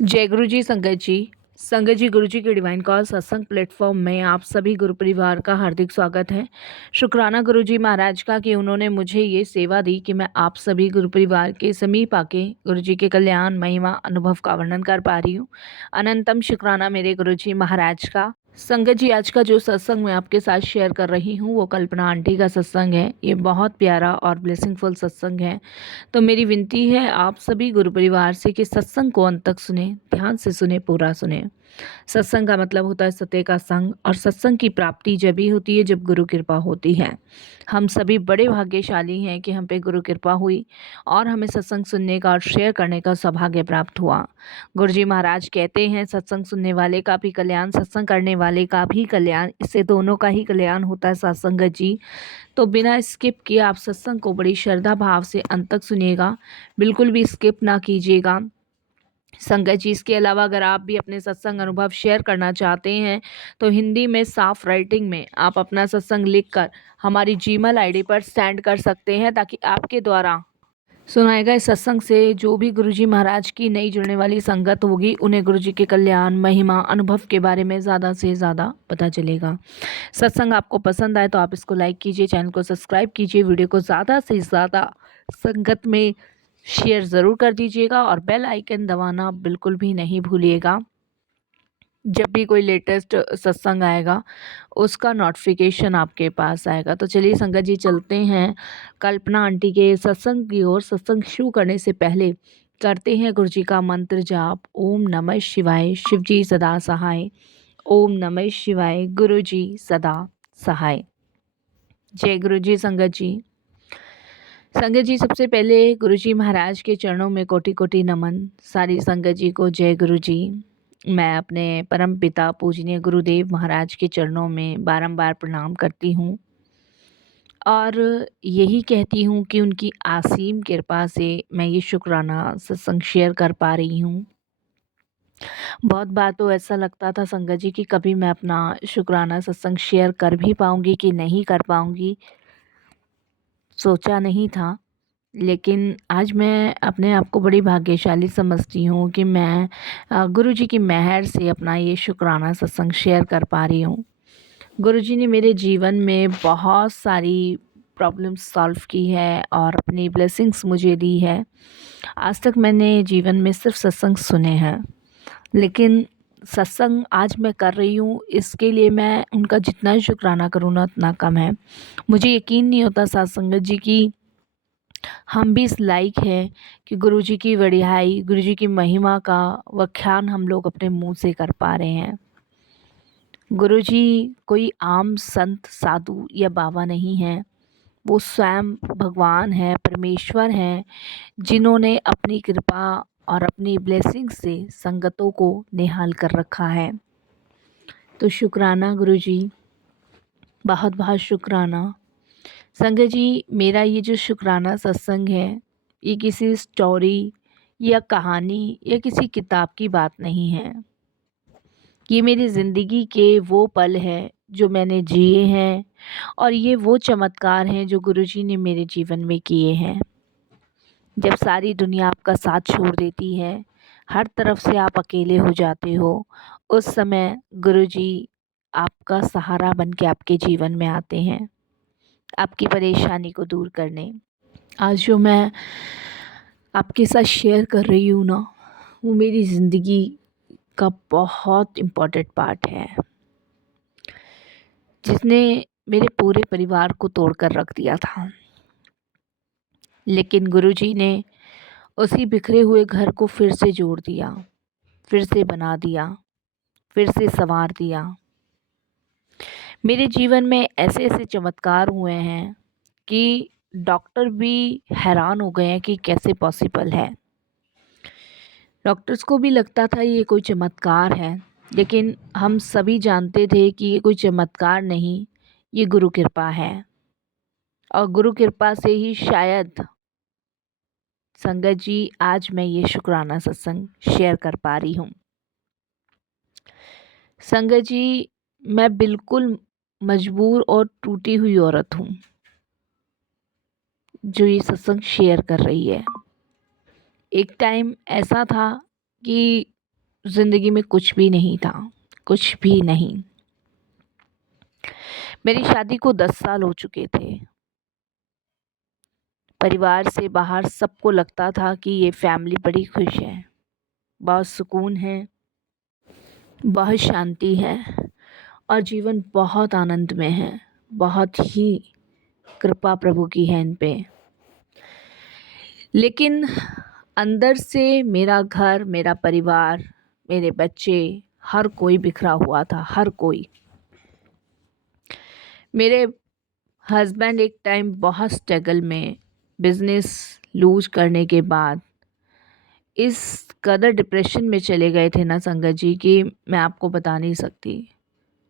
जय गुरु जी संगत जी। संगत जी, गुरु जी के डिवाइन कॉल सत्संग प्लेटफॉर्म में आप सभी गुरु परिवार का हार्दिक स्वागत है। शुक्राना गुरु जी महाराज का कि उन्होंने मुझे ये सेवा दी कि मैं आप सभी गुरु परिवार के समीप आके गुरु जी के कल्याण महिमा अनुभव का वर्णन कर पा रही हूँ। अनंतम शुक्राना मेरे गुरु जी महाराज का। संगत जी, आज का जो सत्संग मैं आपके साथ शेयर कर रही हूँ वो कल्पना आंटी का सत्संग है। ये बहुत प्यारा और ब्लेसिंगफुल सत्संग है। तो मेरी विनती है आप सभी गुरु परिवार से कि सत्संग को अंत तक सुने, ध्यान से सुने, पूरा सुने। सत्संग का मतलब होता है सत्य का संग, और सत्संग की प्राप्ति जब ही होती है जब गुरु कृपा होती है। हम सभी बड़े भाग्यशाली हैं कि हम पे गुरु कृपा हुई और हमें सत्संग सुनने का और शेयर करने का सौभाग्य प्राप्त हुआ। गुरु जी महाराज कहते हैं सत्संग सुनने वाले का भी कल्याण, सत्संग करने वाले का भी कल्याण, इससे दोनों का ही कल्याण होता है सत्संगत जी। तो बिना स्किप किए आप सत्संग को बड़ी श्रद्धा भाव से अंत तक सुनिएगा, बिल्कुल भी स्किप ना कीजिएगा। संगत जी, इसके अलावा अगर आप भी अपने सत्संग अनुभव शेयर करना चाहते हैं तो हिंदी में साफ राइटिंग में आप अपना सत्संग लिखकर हमारी जीमेल आईडी पर सेंड कर सकते हैं, ताकि आपके द्वारा सुनाए गए सत्संग से जो भी गुरुजी महाराज की नई जुड़ने वाली संगत होगी उन्हें गुरुजी के कल्याण महिमा अनुभव के बारे में ज़्यादा से ज़्यादा पता चलेगा। सत्संग आपको पसंद आए तो आप इसको लाइक कीजिए, चैनल को सब्सक्राइब कीजिए, वीडियो को ज़्यादा से ज़्यादा संगत में शेयर ज़रूर कर दीजिएगा और बेल आइकन दबाना बिल्कुल भी नहीं भूलिएगा। जब भी कोई लेटेस्ट सत्संग आएगा उसका नोटिफिकेशन आपके पास आएगा। तो चलिए संगत जी, चलते हैं कल्पना आंटी के सत्संग की ओर। सत्संग शुरू करने से पहले करते हैं गुरु जी का मंत्र जाप। ओम नमः शिवाय, शिव जी सदा सहाय। ओम नमः शिवाय, गुरु जी सदा सहाय। जय गुरु जी संगत जी। संगत जी, सबसे पहले गुरु जी महाराज के चरणों में कोटि कोटि नमन। सारी संगत जी को जय गुरु जी। मैं अपने परम पिता पूजनीय गुरुदेव महाराज के चरणों में बारंबार प्रणाम करती हूँ और यही कहती हूँ कि उनकी असीम कृपा से मैं ये शुक्राना सत्संग शेयर कर पा रही हूँ। बहुत बार तो ऐसा लगता था संगत जी कि कभी मैं अपना शुक्राना सत्संग शेयर कर भी पाऊँगी कि नहीं कर पाऊँगी, सोचा नहीं था। लेकिन आज मैं अपने आप को बड़ी भाग्यशाली समझती हूँ कि मैं गुरुजी की मेहर से अपना ये शुक्राना सत्संग शेयर कर पा रही हूँ। गुरुजी ने मेरे जीवन में बहुत सारी प्रॉब्लम्स सॉल्व की है और अपनी ब्लेसिंग्स मुझे दी है। आज तक मैंने जीवन में सिर्फ सत्संग सुने हैं, लेकिन सत्संग आज मैं कर रही हूँ, इसके लिए मैं उनका जितना शुक्राना करूँ ना उतना कम है। मुझे यकीन नहीं होता साथ संगत जी की हम भी इस लायक हैं कि गुरुजी की वडियाई, गुरुजी की महिमा का व्याख्यान हम लोग अपने मुंह से कर पा रहे हैं। गुरुजी कोई आम संत, साधु या बाबा नहीं हैं, वो स्वयं भगवान हैं, परमेश्वर हैं, जिन्होंने अपनी कृपा और अपनी ब्लेसिंग से संगतों को निहाल कर रखा है। तो शुक्राना गुरुजी, बहुत बहुत शुक्राना। संगत जी, मेरा ये जो शुक्राना सत्संग है ये किसी स्टोरी या कहानी या किसी किताब की बात नहीं है। ये मेरी ज़िंदगी के वो पल हैं जो मैंने जिए हैं और ये वो चमत्कार हैं जो गुरुजी ने मेरे जीवन में किए हैं। जब सारी दुनिया आपका साथ छोड़ देती है, हर तरफ से आप अकेले हो जाते हो, उस समय गुरुजी आपका सहारा बन के आपके जीवन में आते हैं, आपकी परेशानी को दूर करने। आज जो मैं आपके साथ शेयर कर रही हूँ ना, वो मेरी ज़िंदगी का बहुत इम्पोर्टेंट पार्ट है, जिसने मेरे पूरे परिवार को तोड़ कर रख दिया था। लेकिन गुरुजी ने उसी बिखरे हुए घर को फिर से जोड़ दिया, फिर से बना दिया, फिर से संवार दिया। मेरे जीवन में ऐसे ऐसे चमत्कार हुए हैं कि डॉक्टर भी हैरान हो गए हैं कि कैसे पॉसिबल है। डॉक्टर्स को भी लगता था ये कोई चमत्कार है, लेकिन हम सभी जानते थे कि ये कोई चमत्कार नहीं, ये गुरु कृपा है। और गुरु कृपा से ही शायद संगत जी आज मैं ये शुक्राना सत्संग शेयर कर पा रही हूँ। संगत जी, मैं बिल्कुल मजबूर और टूटी हुई औरत हूँ जो ये सत्संग शेयर कर रही है। एक टाइम ऐसा था कि ज़िंदगी में कुछ भी नहीं था, कुछ भी नहीं। मेरी शादी को 10 साल हो चुके थे। परिवार से बाहर सबको लगता था कि ये फैमिली बड़ी खुश है, बहुत सुकून है, बहुत शांति है और जीवन बहुत आनंद में है। बहुत ही कृपा प्रभु की है इन पे। लेकिन अंदर से मेरा घर, मेरा परिवार, मेरे बच्चे, हर कोई बिखरा हुआ था, हर कोई। मेरे हस्बैंड एक टाइम बहुत स्ट्रगल में बिजनेस लूज करने के बाद इस कदर डिप्रेशन में चले गए थे ना संगत जी, कि मैं आपको बता नहीं सकती।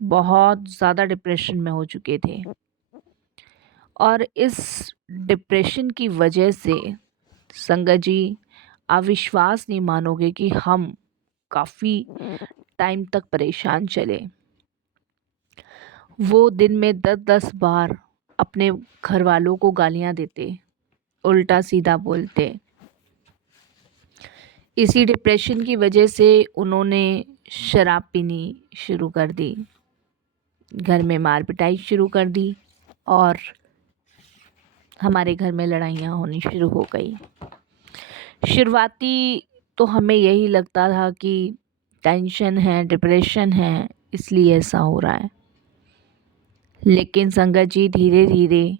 बहुत ज़्यादा डिप्रेशन में हो चुके थे और इस डिप्रेशन की वजह से संगत जी, आप विश्वास नहीं मानोगे कि हम काफ़ी टाइम तक परेशान चले। वो दिन में 10-10 बार अपने घर वालों को गालियां देते, उल्टा सीधा बोलते। इसी डिप्रेशन की वजह से उन्होंने शराब पीनी शुरू कर दी, घर में मार पिटाई शुरू कर दी और हमारे घर में लड़ाइयाँ होनी शुरू हो गई। शुरुआती तो हमें यही लगता था कि टेंशन है, डिप्रेशन है, इसलिए ऐसा हो रहा है। लेकिन संगत जी, धीरे धीरे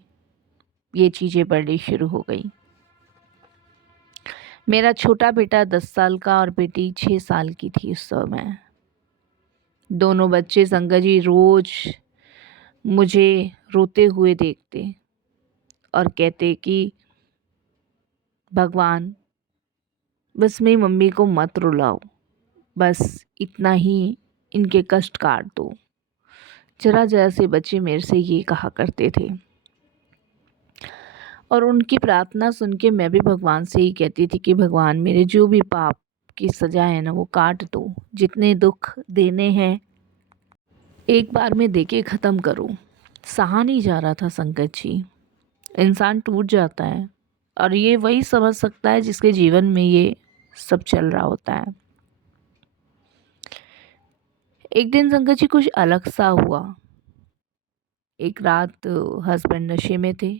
ये चीज़ें बढ़नी शुरू हो गई। मेरा छोटा बेटा 10 साल का और बेटी 6 साल की थी उस समय। दोनों बच्चे संगत जी रोज़ मुझे रोते हुए देखते और कहते कि भगवान, बस मेरी मम्मी को मत रुलाओ, बस इतना ही इनके कष्ट काट दो। जरा जरा से बच्चे मेरे से ये कहा करते थे और उनकी प्रार्थना सुन के मैं भी भगवान से ही कहती थी कि भगवान, मेरे जो भी पाप की सज़ा है ना वो काट दो, जितने दुख देने हैं एक बार में देके ख़त्म करो। सहा नहीं जा रहा था संगत जी। इंसान टूट जाता है और ये वही समझ सकता है जिसके जीवन में ये सब चल रहा होता है। एक दिन संगत जी कुछ अलग सा हुआ। एक रात हस्बैंड नशे में थे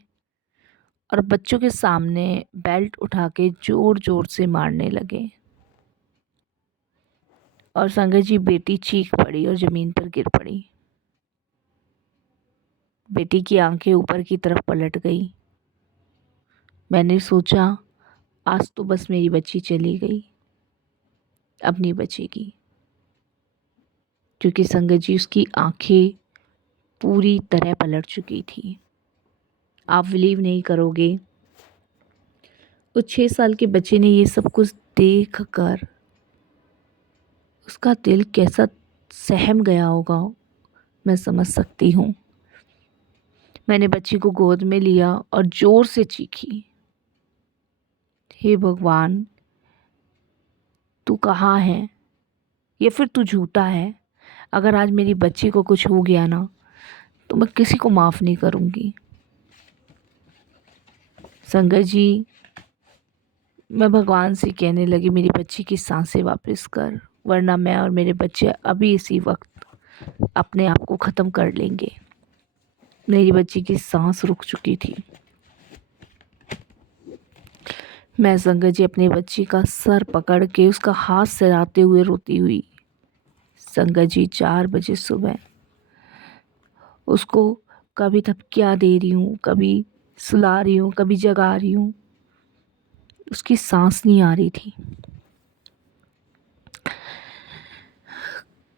और बच्चों के सामने बेल्ट उठा के ज़ोर ज़ोर से मारने लगे और संगत जी बेटी चीख पड़ी और ज़मीन पर गिर पड़ी। बेटी की आंखें ऊपर की तरफ पलट गई। मैंने सोचा आज तो बस मेरी बच्ची चली गई, अपनी बच्ची की। क्योंकि संगत जी उसकी आंखें पूरी तरह पलट चुकी थी। आप बिलीव नहीं करोगे, उस 6 साल के बच्चे ने ये सब कुछ देख कर उसका दिल कैसा सहम गया होगा, मैं समझ सकती हूँ। मैंने बच्ची को गोद में लिया और ज़ोर से चीखी, हे भगवान, तू कहाँ है या फिर तू झूठा है? अगर आज मेरी बच्ची को कुछ हो गया ना तो मैं किसी को माफ़ नहीं करूँगी। संगत जी, मैं भगवान से कहने लगी मेरी बच्ची की सांसें वापस कर, वरना मैं और मेरे बच्चे अभी इसी वक्त अपने आप को ख़त्म कर लेंगे। मेरी बच्ची की सांस रुक चुकी थी। मैं संगत जी अपनी बच्ची का सर पकड़ के उसका हाथ सहलाते हुए रोती हुई संगत जी 4 बजे सुबह उसको कभी थपकियाँ दे रही हूँ, कभी सुला रही हूँ, कभी जगा रही हूँ। उसकी सांस नहीं आ रही थी।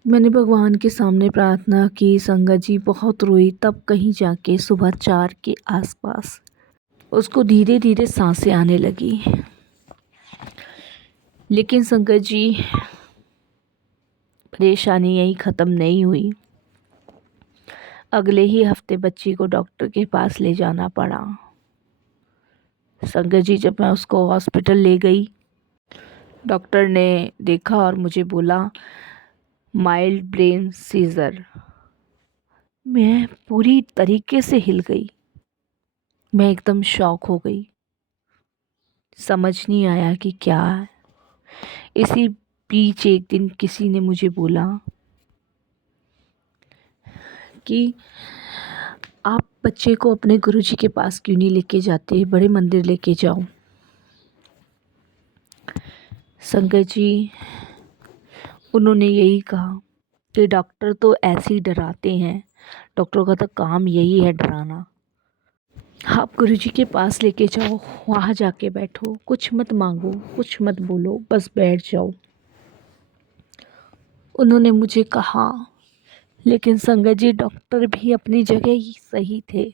मैंने भगवान के सामने प्रार्थना की, संगत जी बहुत रोई। तब कहीं जाके सुबह 4 के आसपास उसको धीरे धीरे सांसें आने लगी। लेकिन संगत जी परेशानी यहीं ख़त्म नहीं हुई। अगले ही हफ्ते बच्ची को डॉक्टर के पास ले जाना पड़ा। संगत जी जब मैं उसको हॉस्पिटल ले गई, डॉक्टर ने देखा और मुझे बोला माइल्ड ब्रेन सीजर। मैं पूरी तरीके से हिल गई। मैं एकदम शॉक हो गई। समझ नहीं आया कि क्या है। इसी बीच एक दिन किसी ने मुझे बोला कि आप बच्चे को अपने गुरुजी के पास क्यों नहीं लेके जाते, बड़े मंदिर लेके जाओ। संगत जी, उन्होंने यही कहा कि डॉक्टर तो ऐसे ही डराते हैं, डॉक्टरों का तो काम यही है डराना। आप गुरुजी के पास लेके जाओ, वहाँ जाके बैठो, कुछ मत मांगो, कुछ मत बोलो, बस बैठ जाओ। उन्होंने मुझे कहा, लेकिन संगत जी डॉक्टर भी अपनी जगह ही सही थे,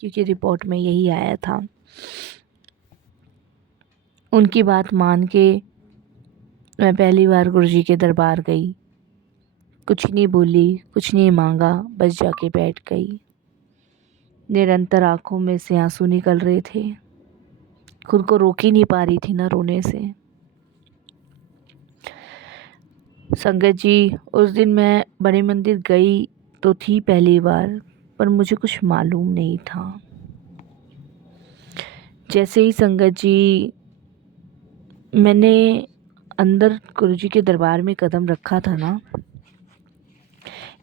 क्योंकि रिपोर्ट में यही आया था। उनकी बात मान के मैं पहली बार गुरुजी के दरबार गई। कुछ नहीं बोली, कुछ नहीं मांगा, बस जाके बैठ गई। निरंतर आंखों में से आंसू निकल रहे थे, खुद को रोक ही नहीं पा रही थी ना रोने से। संगत जी, उस दिन मैं बड़े मंदिर गई तो थी पहली बार, पर मुझे कुछ मालूम नहीं था। जैसे ही संगत जी मैंने अंदर गुरुजी के दरबार में कदम रखा था ना,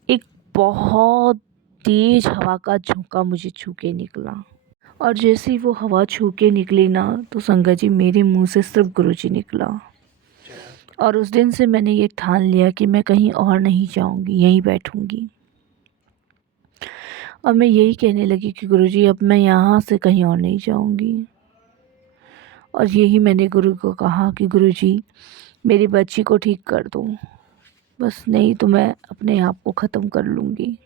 एक बहुत तेज हवा का झोंका मुझे छू के निकला। और जैसे ही वो हवा छू के निकली ना, तो संगत जी मेरे मुंह से सिर्फ गुरुजी निकला। और उस दिन से मैंने ये ठान लिया कि मैं कहीं और नहीं जाऊंगी, यहीं बैठूंगी। और मैं यही कहने लगी कि गुरुजी अब मैं यहाँ से कहीं और नहीं जाऊंगी। और यही मैंने गुरु को कहा कि गुरुजी मेरी बच्ची को ठीक कर दो, बस नहीं तो मैं अपने आप को ख़त्म कर लूँगी।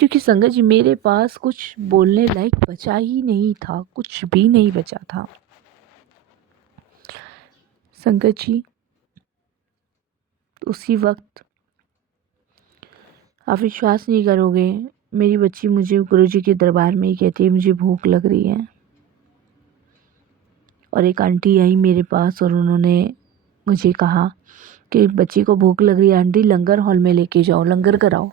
क्योंकि संगत जी मेरे पास कुछ बोलने लायक बचा ही नहीं था, कुछ भी नहीं बचा था। संगत जी उसी वक्त, आप विश्वास नहीं करोगे, मेरी बच्ची मुझे गुरुजी के दरबार में ही कहती है मुझे भूख लग रही है। और एक आंटी आई मेरे पास और उन्होंने मुझे कहा कि बच्ची को भूख लग रही है आंटी, लंगर हॉल में लेके जाओ, लंगर कराओ।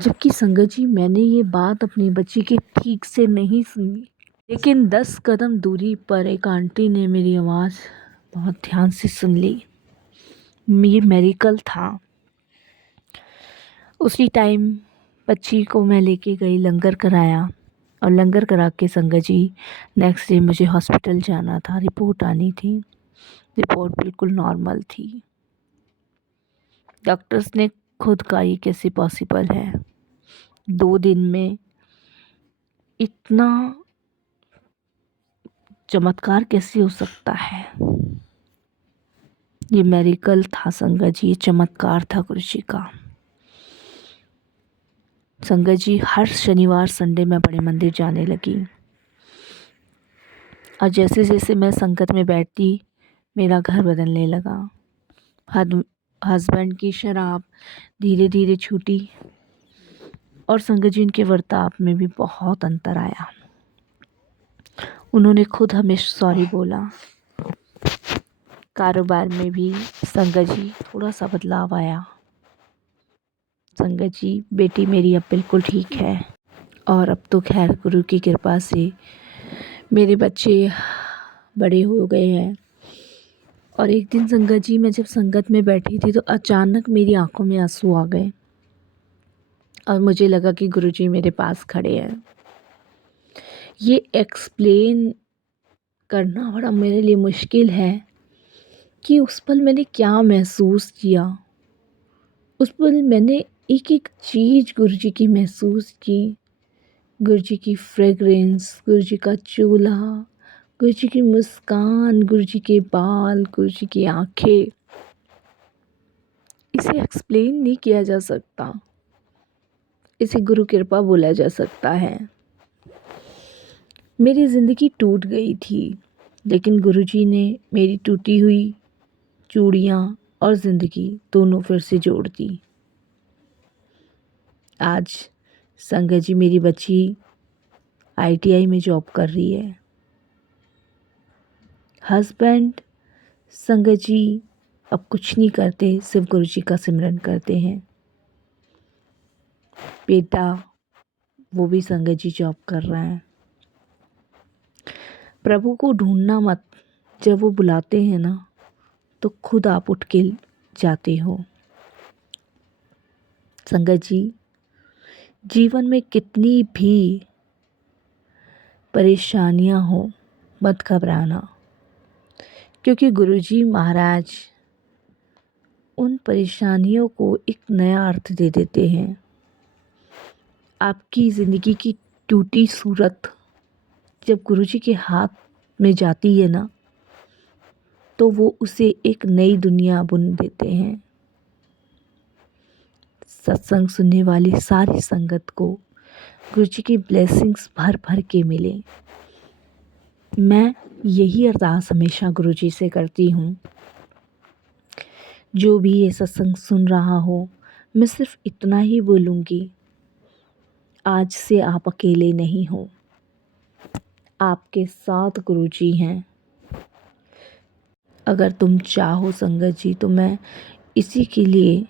जबकि संगत जी मैंने ये बात अपनी बच्ची के ठीक से नहीं सुनी, लेकिन 10 कदम दूरी पर एक आंटी ने मेरी आवाज़ बहुत ध्यान से सुन ली। ये मेरिकल था। उसी टाइम बच्ची को मैं लेके गई, लंगर कराया। और लंगर करा के संगत जी नेक्स्ट डे मुझे हॉस्पिटल जाना था, रिपोर्ट आनी थी। रिपोर्ट बिल्कुल नॉर्मल थी। डॉक्टर्स ने खुद कहा ये कैसे पॉसिबल है, 2 दिन में इतना चमत्कार कैसे हो सकता है। ये मेरिकल था संगत जी, ये चमत्कार था गुरुजी का। संगत जी हर शनिवार संडे मैं बड़े मंदिर जाने लगी। और जैसे जैसे मैं संगत में बैठती, मेरा घर बदलने लगा। हस्बैंड की शराब धीरे धीरे छूटी और संगत जी उनके बर्ताव में भी बहुत अंतर आया। उन्होंने खुद हमें सॉरी बोला। कारोबार में भी संगत जी थोड़ा सा बदलाव आया। संगत जी बेटी मेरी अब बिल्कुल ठीक है। और अब तो खैर गुरु की कृपा से मेरे बच्चे बड़े हो गए हैं। और एक दिन संगत जी मैं जब संगत में बैठी थी तो अचानक मेरी आंखों में आंसू आ गए और मुझे लगा कि गुरुजी मेरे पास खड़े हैं। ये एक्सप्लेन करना बड़ा मेरे लिए मुश्किल है कि उस पल मैंने क्या महसूस किया। उस पल मैंने एक एक चीज़ गुरुजी की महसूस की। गुरुजी की फ्रेगरेंस, गुरुजी का चूल्हा, गुरुजी की मुस्कान, गुरुजी के बाल, गुरुजी की आंखें। इसे एक्सप्लेन नहीं किया जा सकता, इसे गुरु कृपा बोला जा सकता है। मेरी ज़िंदगी टूट गई थी, लेकिन गुरुजी ने मेरी टूटी हुई चूड़ियाँ और ज़िंदगी दोनों फिर से जोड़ दी। आज संगत जी मेरी बच्ची ITI में जॉब कर रही है। हस्बैंड संगत जी अब कुछ नहीं करते, सिर्फ गुरुजी का सिमरन करते हैं। बेटा वो भी संगत जी जॉब कर रहा है। प्रभु को ढूंढना मत, जब वो बुलाते हैं ना तो खुद आप उठ के जाते हो। संगत जी, जीवन में कितनी भी परेशानियां हो, मत घबराना, क्योंकि गुरुजी महाराज उन परेशानियों को एक नया अर्थ दे देते हैं। आपकी ज़िंदगी की टूटी सूरत जब गुरुजी के हाथ में जाती है ना, तो वो उसे एक नई दुनिया बुन देते हैं। सत्संग सुनने वाली सारी संगत को गुरुजी की ब्लेसिंग्स भर भर के मिले। मैं यही अरदास हमेशा गुरुजी से करती हूँ। जो भी ये सत्संग सुन रहा हो, मैं सिर्फ इतना ही बोलूँगी, आज से आप अकेले नहीं हो, आपके साथ गुरुजी हैं। अगर तुम चाहो संगत जी, तो मैं इसी के लिए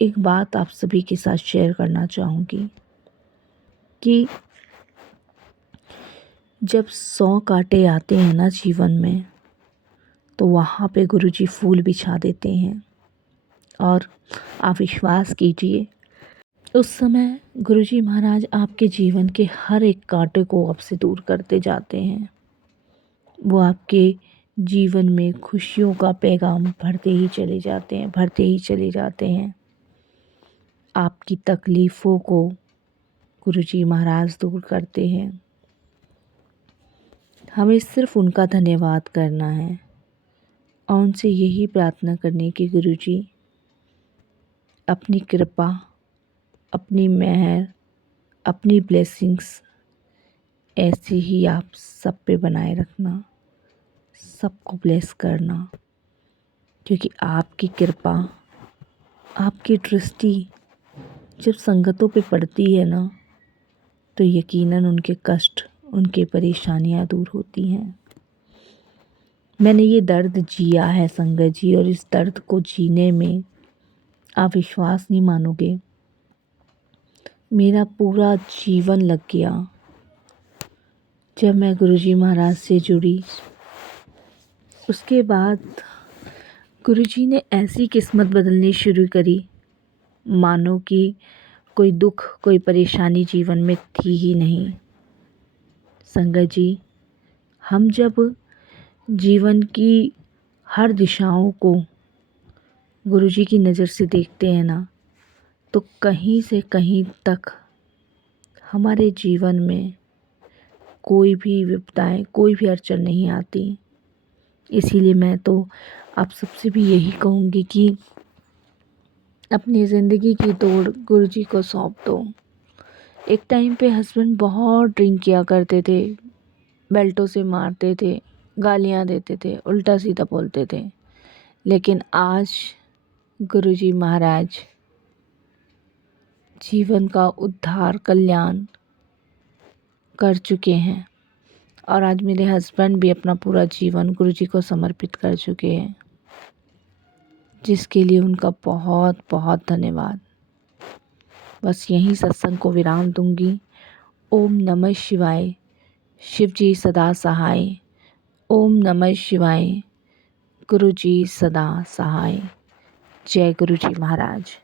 एक बात आप सभी के साथ शेयर करना चाहूँगी कि जब 100 कांटे आते हैं ना जीवन में, तो वहाँ पे गुरुजी फूल बिछा देते हैं। और आप विश्वास कीजिए, उस समय गुरुजी महाराज आपके जीवन के हर एक कांटे को आपसे दूर करते जाते हैं। वो आपके जीवन में खुशियों का पैगाम भरते ही चले जाते हैं, भरते ही चले जाते हैं। आपकी तकलीफ़ों को गुरुजी महाराज दूर करते हैं। हमें सिर्फ उनका धन्यवाद करना है और उनसे यही प्रार्थना करनी कि गुरुजी अपनी कृपा, अपनी मेहर, अपनी ब्लेसिंग्स ऐसे ही आप सब पे बनाए रखना, सबको ब्लेस करना, क्योंकि आपकी कृपा, आपकी दृष्टि जब संगतों पे पड़ती है ना, तो यकीनन उनके कष्ट, उनकी परेशानियां दूर होती हैं। मैंने ये दर्द जिया है संगत जी, और इस दर्द को जीने में आप विश्वास नहीं मानोगे, मेरा पूरा जीवन लग गया। जब मैं गुरुजी महाराज से जुड़ी, उसके बाद गुरुजी ने ऐसी किस्मत बदलनी शुरू करी, मानो कि कोई दुख, कोई परेशानी जीवन में थी ही नहीं। संगत जी, हम जब जीवन की हर दिशाओं को गुरुजी की नज़र से देखते हैं ना, तो कहीं से कहीं तक हमारे जीवन में कोई भी विपदाएं, कोई भी अड़चन नहीं आती। इसीलिए मैं तो आप सबसे भी यही कहूँगी कि अपनी ज़िंदगी की दौड़ गुरुजी को सौंप दो। एक टाइम पे हस्बैंड बहुत ड्रिंक किया करते थे, बेल्टों से मारते थे, गालियाँ देते थे, उल्टा सीधा बोलते थे, लेकिन आज गुरुजी महाराज जीवन का उद्धार, कल्याण कर चुके हैं। और आज मेरे हस्बैंड भी अपना पूरा जीवन गुरुजी को समर्पित कर चुके हैं, जिसके लिए उनका बहुत बहुत धन्यवाद। बस यहीं सत्संग को विराम दूंगी। ओम नमः शिवाय, शिव जी सदा सहाय। ओम नमः शिवाय, गुरुजी सदा सहाय। जय गुरुजी महाराज।